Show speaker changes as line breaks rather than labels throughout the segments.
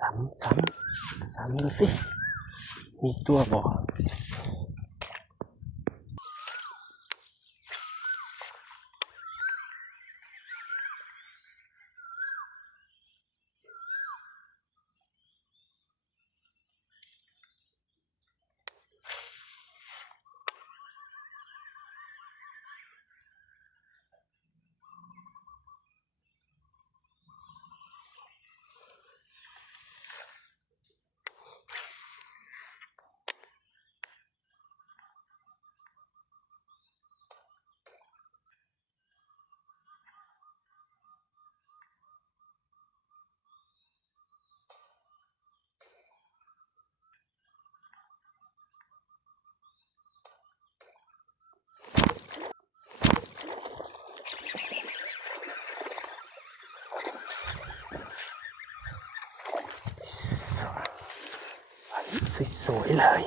สามสามสามดูสิ มีตัวบ่ สวยๆเลย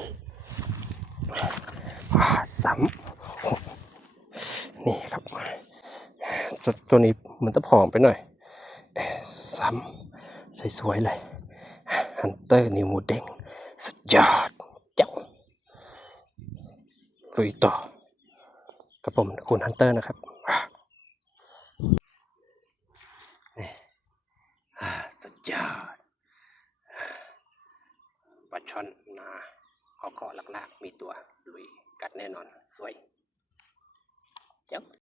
สามหกนี่ครับตตัวนี้มันจะผอมไปหน่อยซ้ำสวยๆเลยฮันเตอร์นิวมูเด้งสุดยอดเจ้าลุยต่อกับผมคุณฮันเตอร์นะครับ ช่อนนาเอาเกาหลักๆ มีตัวลุยกัดแน่นอน สวย เจ้า